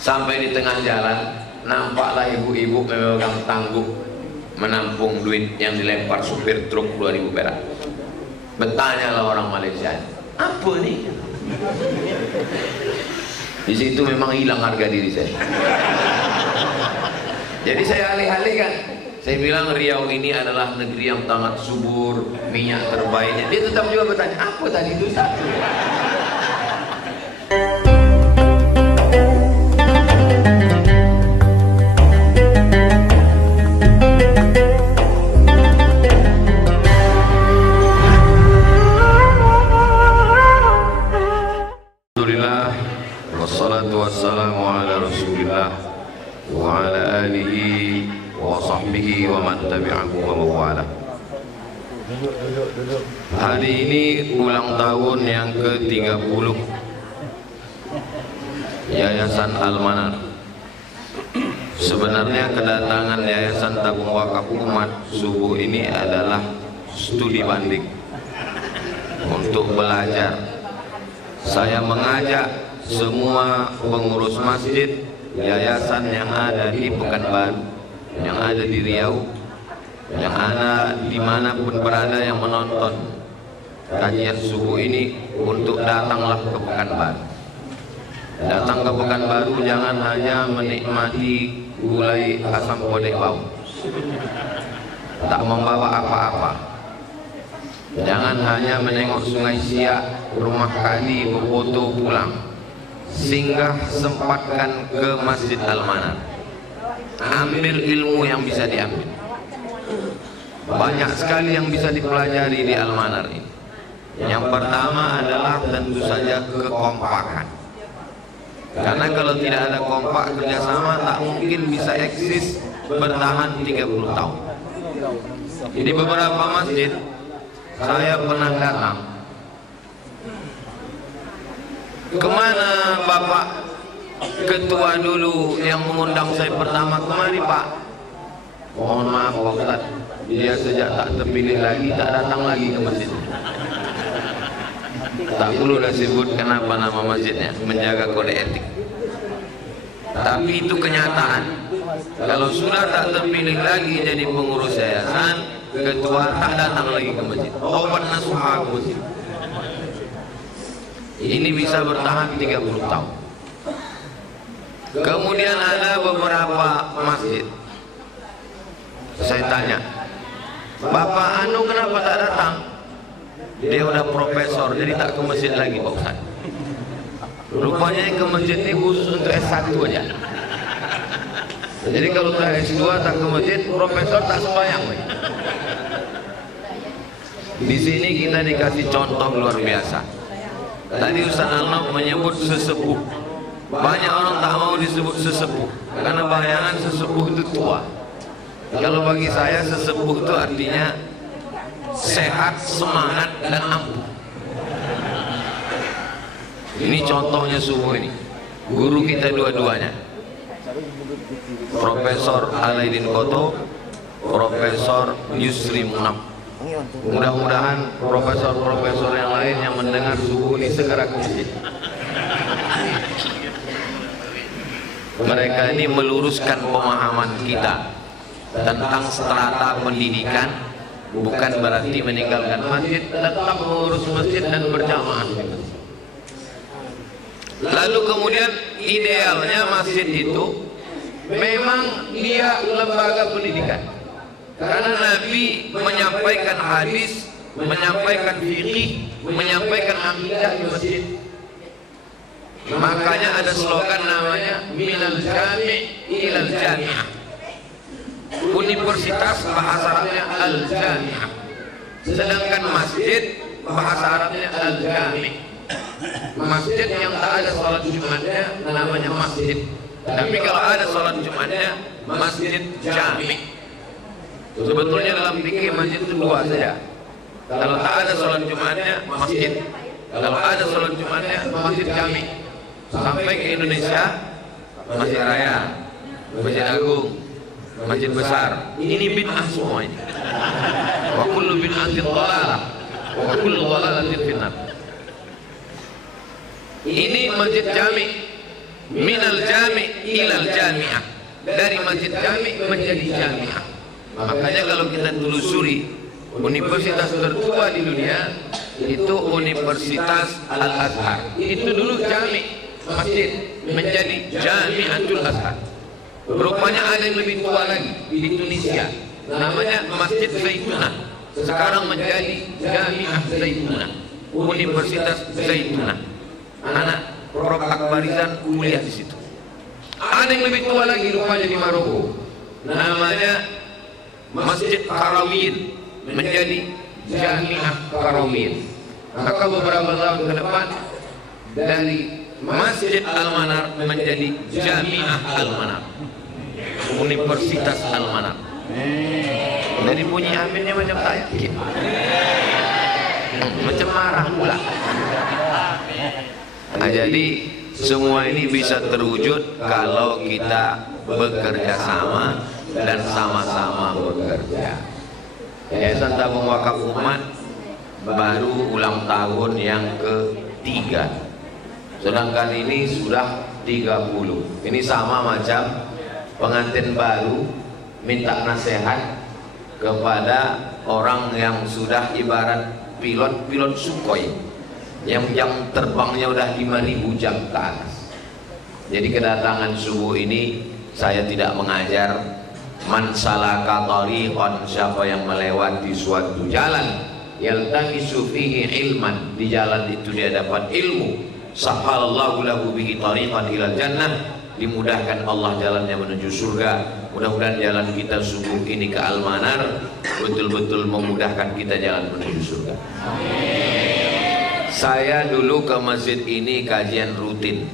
Sampai di tengah jalan nampaklah ibu-ibu memegang tangguh menampung duit yang dilempar supir truk 2000 perak. Bertanyalah orang Malaysia, apa nih? Di situ memang hilang harga diri saya. Jadi saya alih-alihkan. Saya bilang Riau ini adalah negeri yang sangat subur, minyak terbaiknya. Dia tetap juga bertanya, apa tadi itu satu? Alhamdulillah, wassalatu wassalamu ala Rasulillah wa ala alihi wa sahbihi wa man tabi'ahu wa mawala. Hari ini ulang tahun yang ke-30 Yayasan Al-Manar. Sebenarnya kedatangan Yayasan Tabung Wakaf Umat subuh ini adalah studi banding untuk belajar. Saya mengajak semua pengurus masjid, yayasan yang ada di Pekanbaru, yang ada di Riau, yang ada dimanapun berada yang menonton kajian subuh ini untuk datanglah ke Pekanbaru. Datang ke Pekanbaru jangan hanya menikmati gulai asam podeh bau, tak membawa apa-apa. Jangan hanya menengok Sungai Siak, rumah kadi, berfoto pulang. Singgah sempatkan ke Masjid Al-Manar. Ambil ilmu yang bisa diambil. Banyak sekali yang bisa dipelajari di Al-Manar ini. Yang pertama adalah tentu saja kekompakan. Karena kalau tidak ada kompak kerjasama tak mungkin bisa eksis bertahan 30 tahun. Jadi beberapa masjid saya pernah datang. Kemana Bapak Ketua dulu yang mengundang saya pertama kemari Pak? Mohon maaf Pak Ustaz, dia sejak tak terpilih lagi tak datang lagi ke masjid. Tak perlu dah sebut kenapa nama masjidnya, menjaga kode etik. Tapi itu kenyataan. Kalau sudah tak terpilih lagi jadi pengurus yayasan, ketua tak datang lagi ke masjid. Obat nasuha ke masjid. Ini bisa bertahan 30 tahun. Kemudian ada beberapa masjid. Saya tanya, Bapak Anu kenapa tak datang? Dia udah profesor, jadi tak ke masjid lagi Pak Ustaz. Rupanya yang ke masjid ini khusus untuk S1 aja. Jadi kalau sudah S2 tak ke masjid, profesor tak sembahyang. Di sini kita dikasih contoh luar biasa. Tadi Ustaz Al-Naf menyebut sesepuh. Banyak orang tak mau disebut sesepuh karena bayangan sesepuh itu tua. Kalau bagi saya sesepuh itu artinya sehat, semangat, dan ampuh. Ini contohnya subuh ini. Guru kita dua-duanya, Profesor Alaidin Koto, Profesor Yusri Munaf. Mudah-mudahan profesor-profesor yang lain yang mendengar subuh ini segera ke masjid. Mereka ini meluruskan pemahaman kita tentang strata pendidikan. Bukan berarti meninggalkan masjid, tetap mengurus masjid dan berjamaah. Lalu kemudian idealnya masjid itu memang dia lembaga pendidikan. Karena Nabi menyampaikan hadis, menyampaikan fikih, menyampaikan akidah di masjid. Makanya ada slogan namanya minal jami' ilal jami'ah. Universitas bahasa Arabnya al-jami'ah. Sedangkan masjid bahasa Arabnya al-jami'. Masjid yang tak ada sholat Jumatnya namanya masjid. Tapi kalau ada sholat Jumatnya masjid jami'. Sebetulnya dalam fikih masjid itu dua saja. Kalau tak ada sholat Jumatnya masjid, kalau ada sholat Jumatnya masjid jami'. Sampai ke Indonesia Masjid Raya, Masjid Agung, masjid besar. Ini bid'ah semua ini. Wa kullu bid'atin dhalalah wa kullu dhalalatin finnar. Ini masjid jami'. minal jami' ilal jami'ah, dari masjid jami' menjadi jami'ah. Makanya kalau kita telusuri universitas tertua di dunia itu Universitas Al-Azhar. Itu dulu jami' masjid menjadi Jami'atul Azhar. Rupanya ada yang lebih tua lagi di Tunisia, namanya Masjid Zaitunah. Sekarang menjadi Jami'ah Zaitunah, Universitas Zaitunah. Anak Prof. Akbarizan kuliah di situ. Ada yang lebih tua lagi rupanya di Maroko, namanya Masjid Qarawiyyin, menjadi Jami'ah Qarawiyyin. Maka beberapa tahun ke depan dari Masjid Al-Manar menjadi Jami'ah Al-Manar, Universitas Al-Manar. Dari bunyi aminnya macam tak yakin, macam marah pula. Nah, jadi semua ini bisa terwujud kalau kita bekerja sama dan sama-sama bekerja. Yayasan Tabung Wakaf Umat baru ulang tahun yang ketiga, sedangkan ini sudah 30. Ini sama macam pengantin baru minta nasihat kepada orang yang sudah ibarat pilot Sukhoi yang jam terbangnya udah 5.000 jam ke atas. Jadi kedatangan subuh ini saya tidak mengajar man salaka tariqan, siapa yang melewati suatu jalan yaltamisu fihi ilman, di jalan itu dia dapat ilmu, sahalallahu lahu bihi tariqan ilal jannah, dimudahkan Allah jalannya menuju surga. Mudah-mudahan jalan kita subuh ini ke Al-Manar betul-betul memudahkan kita jalan menuju surga. Saya dulu ke masjid ini kajian rutin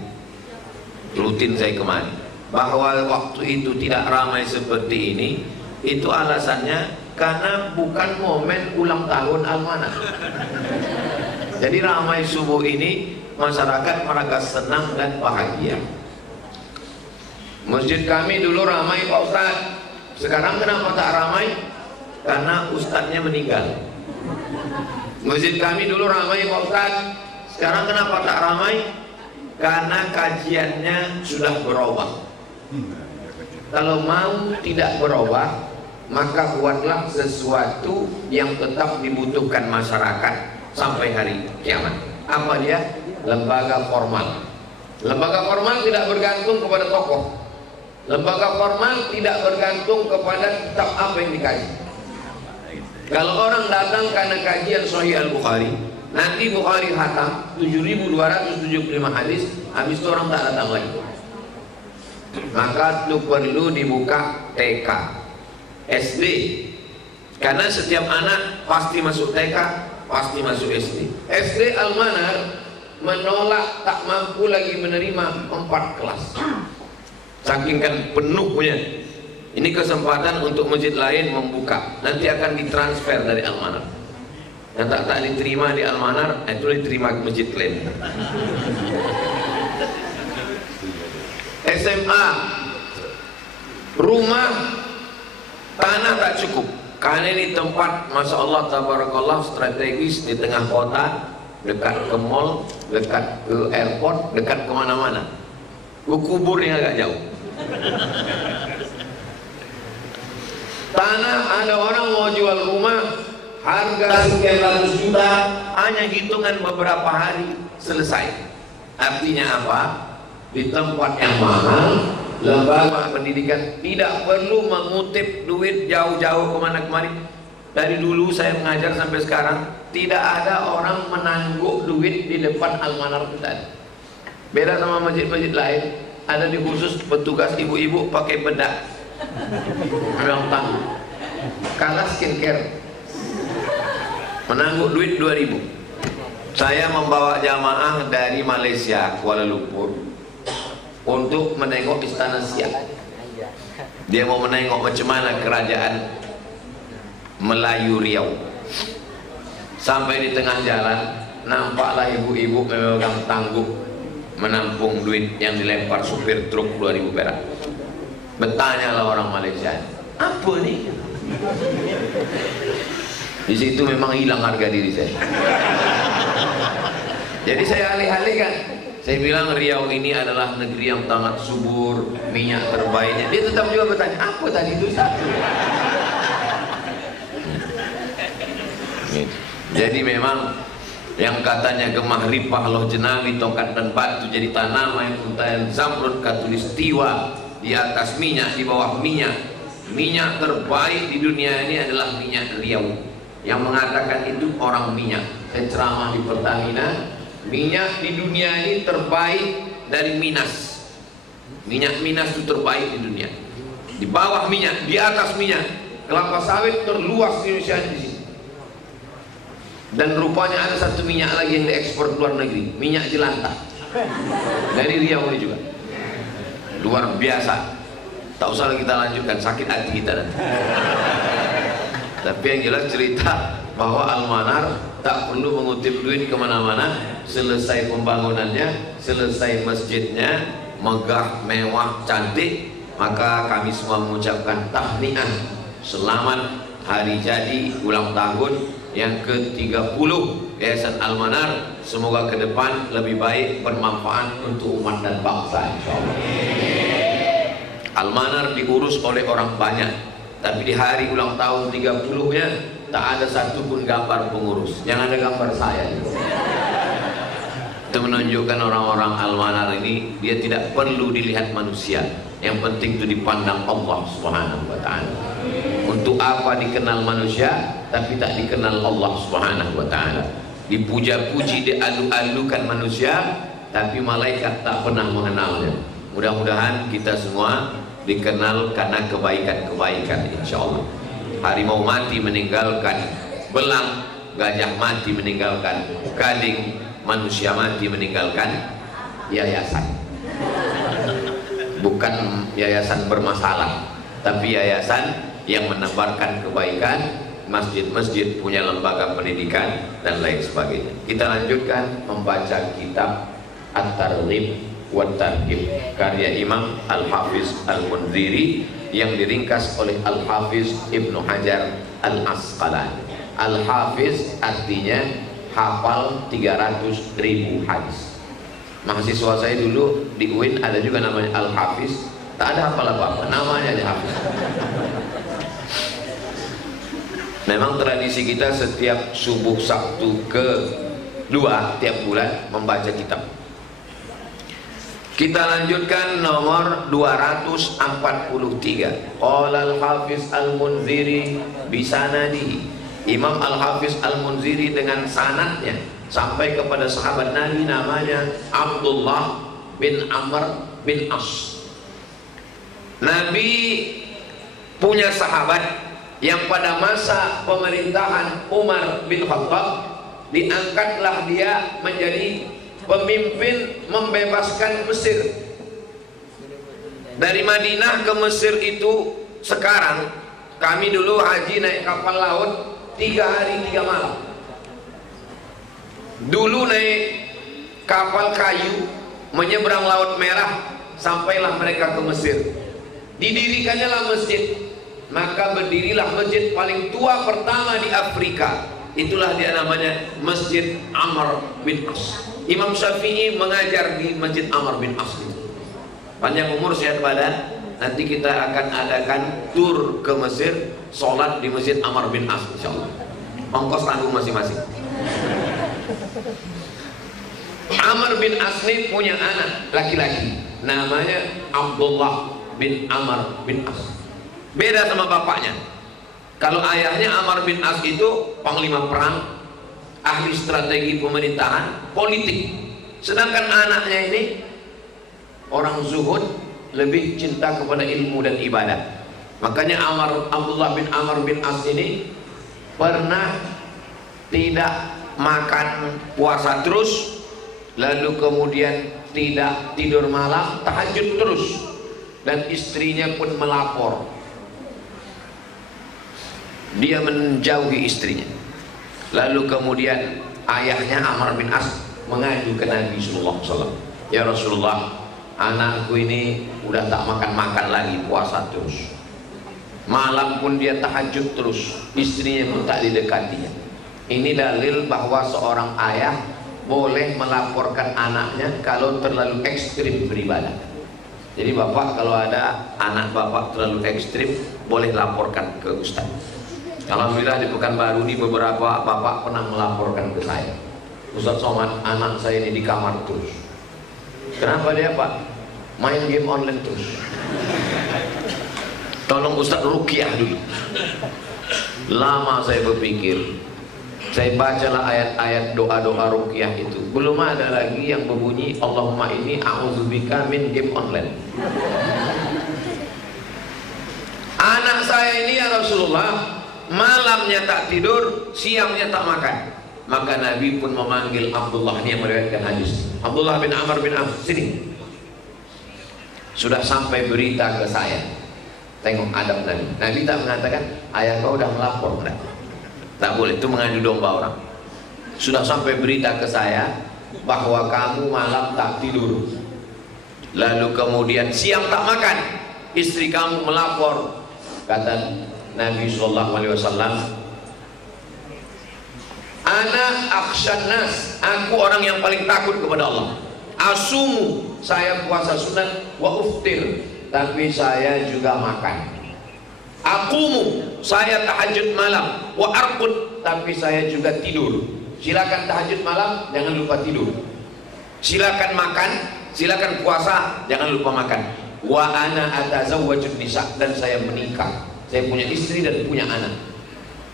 saya kemari. Bahwa waktu itu tidak ramai seperti ini, itu alasannya karena bukan momen ulang tahun Al-Manar. Jadi ramai subuh ini, masyarakat merasa senang dan bahagia. Masjid kami dulu ramai Pak Ustaz. Sekarang kenapa tak ramai? Karena ustadznya meninggal. Masjid kami dulu ramai Pak Ustaz. Sekarang kenapa tak ramai? Karena kajiannya sudah berubah. Kalau mau tidak berubah, maka buatlah sesuatu yang tetap dibutuhkan masyarakat sampai hari kiamat. Apa dia? Lembaga formal. Lembaga formal tidak bergantung kepada tokoh. Lembaga formal tidak bergantung kepada kitab apa yang dikaji. Kalau orang datang karena kajian Sahih Al-Bukhari, nanti Bukhari khatam 7.275 hadis, habis itu orang tak datang lagi. Maka itu perlu dibuka TK, SD, karena setiap anak pasti masuk TK, pasti masuk SD. SD Al-Manar menolak, tak mampu lagi menerima 4 kelas. Saking kan penuhnya. Ini kesempatan untuk masjid lain membuka. Nanti akan ditransfer dari Al-Manar. Yang tak diterima di Al-Manar, itu diterima ke masjid lain. SMA, rumah, tanah tak cukup. Karena ini tempat, masya Allah, tabarakallah, strategis di tengah kota, dekat ke mall, dekat ke airport, dekat kemana-mana. Kuburnya agak jauh. Tanah, ada orang mau jual rumah harga sekian ratus juta, hanya hitungan beberapa hari selesai. Artinya apa? Di tempat yang mahal, lembaga pendidikan tidak perlu mengutip duit jauh-jauh kemana-kemari. Dari dulu saya mengajar sampai sekarang, tidak ada orang menangguk duit di depan Al-Manar kita. Beda sama masjid-masjid lain, ada di khusus petugas ibu-ibu pakai bedak, memang tangguh. Kalah skincare, menangguk duit 2.000. Saya membawa jamaah dari Malaysia, Kuala Lumpur, untuk menengok Istana Siak. Dia mau menengok macam mana kerajaan Melayu Riau. Sampai di tengah jalan, nampaklah ibu-ibu memegang tangguh menampung duit yang dilempar supir truk 2.000 perak. Bertanyalah orang Malaysia, apa nih? Di situ memang hilang harga diri saya. Jadi saya alih-alihkan. Saya bilang Riau ini adalah negeri yang sangat subur, minyak terbaiknya. Dia tetap juga bertanya, apa tadi itu satu? Jadi memang yang katanya gemah ripah loh jenawi tongkat dan batu jadi tanaman untayan zamrud katulistiwa di atas minyak, di bawah minyak. Minyak terbaik di dunia ini adalah minyak Riau. Yang mengatakan itu orang minyak. Saya ceramah di Pertamina. Minyak di dunia ini terbaik dari Minas. Minyak Minas itu terbaik di dunia. Di bawah minyak, di atas minyak. Kelapa sawit terluas di Indonesia di sini. Dan rupanya ada satu minyak lagi yang diekspor ke luar negeri, minyak jelantah. Dari Riau ini juga. Luar biasa. Tak usah kita lanjutkan, sakit hati kita nanti. Tapi yang jelas cerita bahwa Al-Manar tak perlu mengutip duit kemana-mana. Selesai pembangunannya, selesai masjidnya, megah, mewah, cantik, maka kami semua mengucapkan tahniah, selamat hari jadi ulang tahun yang ke-30 Yayasan Al-Manar. Semoga ke depan lebih baik, bermanfaat untuk umat dan bangsa, insyaallah. Al-Manar diurus oleh orang banyak, tapi di hari ulang tahun 30-nya tak ada satupun gambar pengurus. Yang ada gambar saya. Itu menunjukkan orang-orang Al-Manar ini dia tidak perlu dilihat manusia. Yang penting itu dipandang Allah Subhanahu wa taala. Untuk apa dikenal manusia tapi tak dikenal Allah Subhanahu wa taala? Dipuja-puji, dialu-alukan manusia tapi malaikat tak pernah mengenalnya. Mudah-mudahan kita semua dikenal karena kebaikan-kebaikan, insyaallah. Harimau mati meninggalkan belang, gajah mati meninggalkan gading, manusia mati meninggalkan yayasan. Bukan yayasan bermasalah, tapi yayasan yang menebarkan kebaikan, masjid-masjid punya lembaga pendidikan dan lain sebagainya. Kita lanjutkan membaca kitab At-Targhib wa Tarhib karya Imam Al-Hafiz Al-Munziri yang diringkas oleh Al-Hafiz Ibnu Hajar Al-Asqalani. Al-Hafiz artinya hafal 300.000 hadis. Mahasiswa saya dulu di UIN ada juga namanya Al-Hafiz, tak ada hafal apa-apa, namanya aja Hafiz. Memang tradisi kita setiap subuh Sabtu ke-2 tiap bulan membaca kitab. Kita lanjutkan nomor 243. Qala Al-Hafiz Al-Munziri bisanadihi. Imam Al-Hafiz Al-Munziri dengan sanadnya sampai kepada sahabat Nabi namanya Abdullah bin Amr bin As. Nabi punya sahabat yang pada masa pemerintahan Umar bin Khattab diangkatlah dia menjadi pemimpin membebaskan Mesir. Dari Madinah ke Mesir itu sekarang kami dulu haji naik kapal laut 3 hari 3 malam. Dulu naik kapal kayu menyeberang Laut Merah sampailah mereka ke Mesir. Didirikannya lah masjid. Maka berdirilah masjid paling tua pertama di Afrika. Itulah dia namanya Masjid Amr bin As. Imam Syafi'i mengajar di Masjid Amr bin As itu. Panjang umur sehat badan. Nanti kita akan adakan tur ke Mesir, sholat di Masjid Amr bin As, insyaallah. Ongkos tanggung masing-masing. Amr bin As ini punya anak laki-laki, namanya Abdullah bin Amr bin As. Beda sama bapaknya. Kalau ayahnya Amr bin As itu panglima perang, ahli strategi pemerintahan, politik. Sedangkan anaknya ini orang zuhud, lebih cinta kepada ilmu dan ibadah. Makanya Abdullah bin Amr bin As ini pernah tidak makan puasa terus, lalu kemudian tidak tidur malam, tahajud terus, dan istrinya pun melapor. Dia menjauhi istrinya. Lalu kemudian ayahnya Amr bin As mengadu ke Nabi sallallahu alaihi wasallam, "Ya Rasulullah, anakku ini udah tak makan-makan lagi, puasa terus. Malam pun dia tahajud terus, istrinya pun tak didekatinya. Ini dalil bahwa seorang ayah boleh melaporkan anaknya kalau terlalu ekstrim beribadah. Jadi bapak kalau ada anak bapak terlalu ekstrim, boleh laporkan ke Ustaz. Alhamdulillah di Pekanbaru ini beberapa bapak pernah melaporkan ke saya. Ustaz Somad, anak saya ini di kamar terus. Kenapa dia Pak? Main game online terus. Tolong Ustaz ruqyah dulu. Lama saya berpikir, saya bacalah ayat-ayat doa-doa ruqyah itu. Belum ada lagi yang berbunyi Allahumma inni a'udzubika min game online. Anak saya ini ya Rasulullah, malamnya tak tidur, siangnya tak makan. Maka Nabi pun memanggil Abdullah, ini yang meriwayatkan hadis. Abdullah bin Amr bin Auf, sini. Sudah sampai berita ke saya. Tengok adab Nabi. Nabi tak mengatakan ayah kau udah melapor, enggak. Tak boleh, itu mengadu domba orang. Sudah sampai berita ke saya bahwa kamu malam tak tidur, lalu kemudian siang tak makan, istri kamu melapor. Kata Nabi SAW, ana akhshan nas, aku orang yang paling takut kepada Allah. Asumu, saya puasa sunat, wa uftir, tapi saya juga makan. Aqumu, saya tahajud malam, wa arqud, tapi saya juga tidur. Silakan tahajud malam, jangan lupa tidur. Silakan makan, silakan puasa, jangan lupa makan. Wa ana atazawwajun nisa, dan saya menikah. Saya punya istri dan punya anak.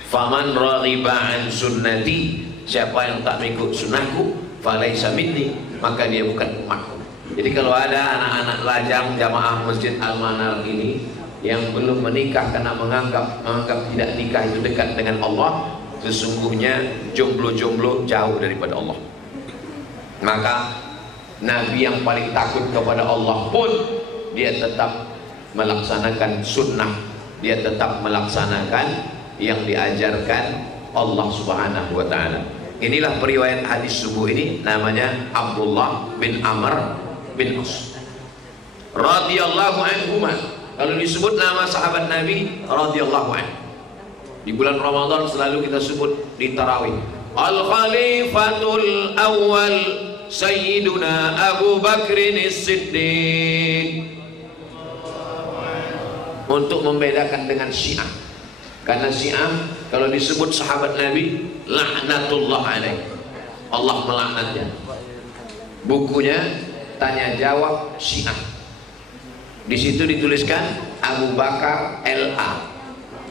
Faman raghiba an sunnati, siapa yang tak mengikut sunnahku, falaisa minni, maka dia bukan umatku. Jadi kalau ada anak-anak lajang jamaah Masjid Al-Manar ini yang belum menikah karena menganggap tidak nikah itu dekat dengan Allah, sesungguhnya jomblo-jomblo jauh daripada Allah. Maka Nabi yang paling takut kepada Allah pun dia tetap melaksanakan sunnah, dia tetap melaksanakan yang diajarkan Allah Subhanahu wa ta'ala. Inilah periwayat hadis subuh ini, namanya Abdullah bin Amr bin Aus radhiyallahu anhuma. Kalau disebut nama sahabat Nabi radhiyallahu anhu, di bulan Ramadan selalu kita sebut di tarawih, Al Khalifatul Awwal Sayyiduna Abu Bakrin As-Siddiq, untuk membedakan dengan Syiah. Karena Syiah kalau disebut sahabat Nabi laknatullah alaih, Allah melaknatnya. Bukunya tanya jawab Syiah, di situ dituliskan Abu Bakar LA.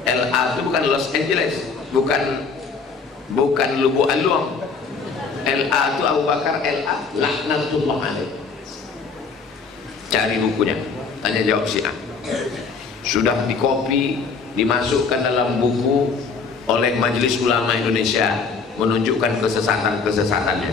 LA itu bukan Los Angeles, bukan Lubuk Aluang. LA itu Abu Bakar LA, laknatullah alaih. Cari bukunya, tanya jawab Syiah. Sudah dikopi, dimasukkan dalam buku oleh Majelis Ulama Indonesia, menunjukkan kesesatan-kesesatannya.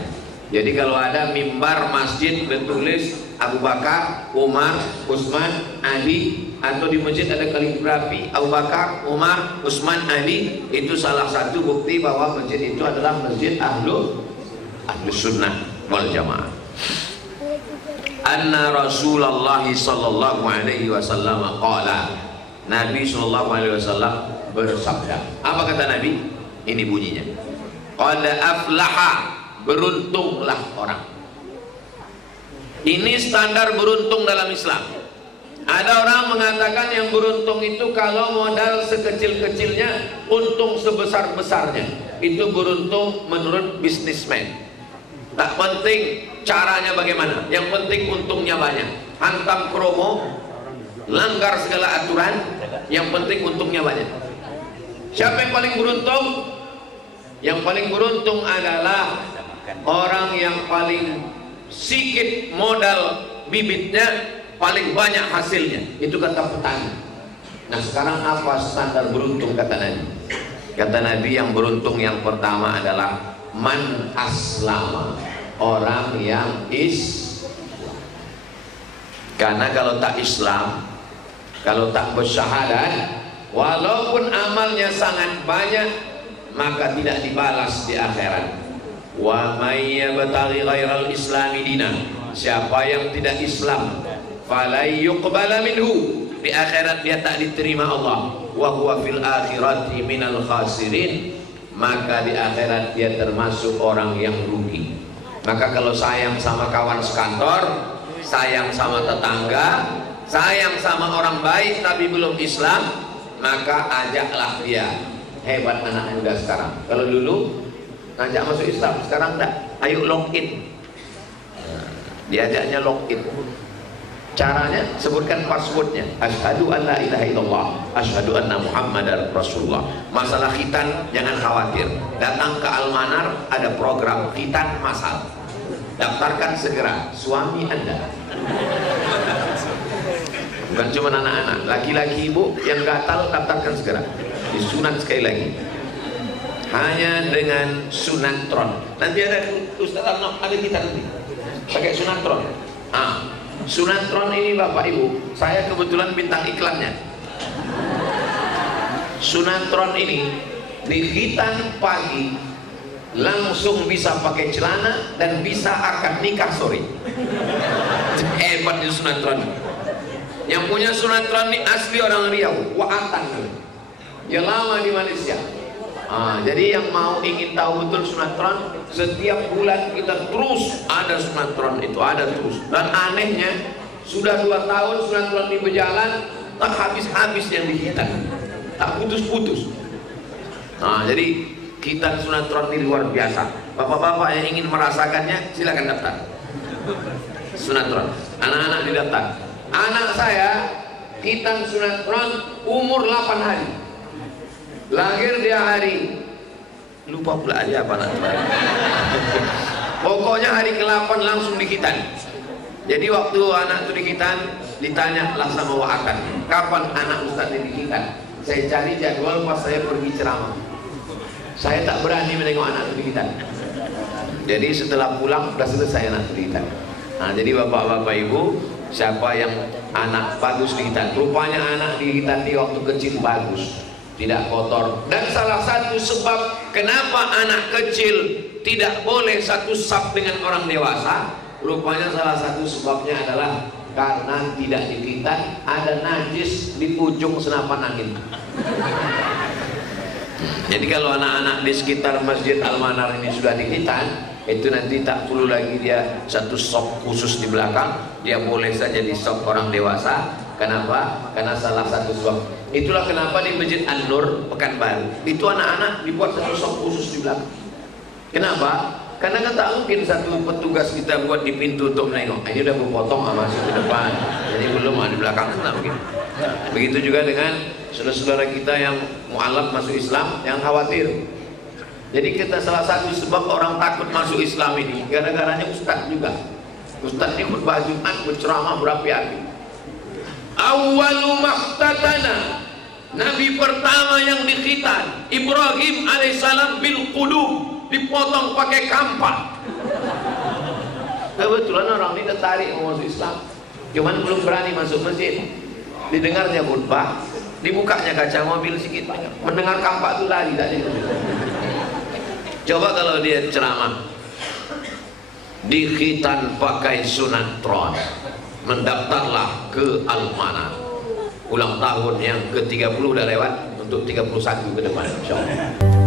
Jadi kalau ada mimbar masjid bertulis Abu Bakar, Umar, Utsman, Ali, atau di masjid ada kaligrafi Abu Bakar, Umar, Utsman, Ali, itu salah satu bukti bahwa masjid itu adalah masjid ahlu sunnah wal jamaah. Anna Rasulullah sallallahu alaihi wasallam qala, Nabi sallallahu alaihi wasallam bersabda. Apa kata Nabi? Ini bunyinya, qad aflaha, beruntunglah orang. Ini standar beruntung dalam Islam. Ada orang mengatakan yang beruntung itu kalau modal sekecil-kecilnya, untung sebesar-besarnya. Itu beruntung menurut bisnismen. Tak penting caranya bagaimana, yang penting untungnya banyak. Hantam promo, langgar segala aturan, yang penting untungnya banyak. Siapa yang paling beruntung? Yang paling beruntung adalah orang yang paling sedikit modal bibitnya, paling banyak hasilnya. Itu kata petani. Nah sekarang apa standar beruntung kata Nabi? Kata Nabi yang beruntung yang pertama adalah man aslama, orang yang karena kalau tak Islam, kalau tak bersyahadat, walaupun amalnya sangat banyak, maka tidak dibalas di akhirat. Wa may yabtaghi ghairal islami dinan, siapa yang tidak Islam, falay yuqbala minhu, di akhirat dia tak diterima Allah. Wa huwa fil akhirati minal khasirin, maka di akhirat dia termasuk orang yang rugi. Maka kalau sayang sama kawan sekantor, sayang sama tetangga, sayang sama orang baik tapi belum Islam, maka ajaklah dia. Hebat anak muda sekarang. Kalau dulu ngajak masuk Islam, sekarang enggak. Ayo login. Diajaknya login. Caranya sebutkan passwordnya. Asyhadu an la ilaha illallah, asyhadu anna Muhammadar Rasulullah. Masalah khitan jangan khawatir. Datang ke Al-Manar, ada program khitan masal. Daftarkan segera suami Anda. Bukan cuma anak-anak, laki-laki ibu yang gatal daftarkan segera. Disunat sekali lagi. Hanya dengan sunatron. Nanti ada Ustaz Arnab, ada kita nanti pakai sunatron. Sunatron ini Bapak Ibu, saya kebetulan bintang iklannya. Sunatron ini di khitan pagi langsung bisa pakai celana dan bisa akad nikah sore. Hebat di sunatron. Yang punya sunatron ini asli orang Riau, Waatan. Dia lama di Malaysia. Jadi yang mau ingin tahu betul sunatron, setiap bulan kita terus ada sunatron itu, ada terus. Dan anehnya sudah 2 tahun sunatron ini berjalan, tak habis-habis yang dihitan, tak putus-putus. Jadi khitan sunatron ini luar biasa. Bapak-bapak yang ingin merasakannya silakan daftar. Sunatron, anak-anak didaftar. Anak saya khitan sunatron umur 8 hari. Lahir dia hari, lupa pula hari apa nanti. Pokoknya hari ke-8 langsung dikhitan. Jadi waktu anak itu dikhitan, ditanya lah sama Waatan, kapan anak Ustaz ini dikhitan? Saya cari jadwal pas saya pergi ceramah. Saya tak berani menengok anak itu dikhitan. Jadi setelah pulang sudah selesai anak itu dikhitan. Jadi bapak-bapak ibu, siapa yang anak bagus dikhitan, rupanya anak dikhitan di waktu kecil bagus, tidak kotor. Dan salah satu sebab kenapa anak kecil tidak boleh satu saf dengan orang dewasa, rupanya salah satu sebabnya adalah karena tidak dikhitan, ada najis di ujung senapan angin. Jadi kalau anak-anak di sekitar Masjid Al-Manar ini sudah dikhitan, itu nanti tak perlu lagi dia satu sop khusus di belakang, dia boleh saja di sop orang dewasa. Kenapa? Karena salah satu sebab. Itulah kenapa di Masjid An-Nur Pekanbaru itu anak-anak dibuat satu sop khusus di belakang. Kenapa? Karena kan tak mungkin satu petugas kita buat di pintu untuk menengok, ini udah berpotong masuk ke depan, jadi belum di belakang, tak mungkin. Begitu juga dengan saudara-saudara kita yang mu'alaf masuk Islam, yang khawatir. Jadi kita salah satu sebab orang takut masuk Islam ini gara-garanya ustaz juga. Ustaz ini khutbah Jumat berceramah berapi-api. Awwalu mahtatana, Nabi pertama yang dikhitan Ibrahim alaihissalam bil qudub, dipotong pakai kampak. Kebetulan orang ini tertarik mau masuk Islam, cuman belum berani masuk masjid. Didengarnya khutbah, dibukanya kaca mobil sedikit, mendengar kampak itu lari tadi. Coba kalau dia ceramah dikhitan pakai sunatron, mendaftarlah ke Al-Manar. Ulang tahun yang ke-30 udah lewat, untuk 31 ke depan insyaallah.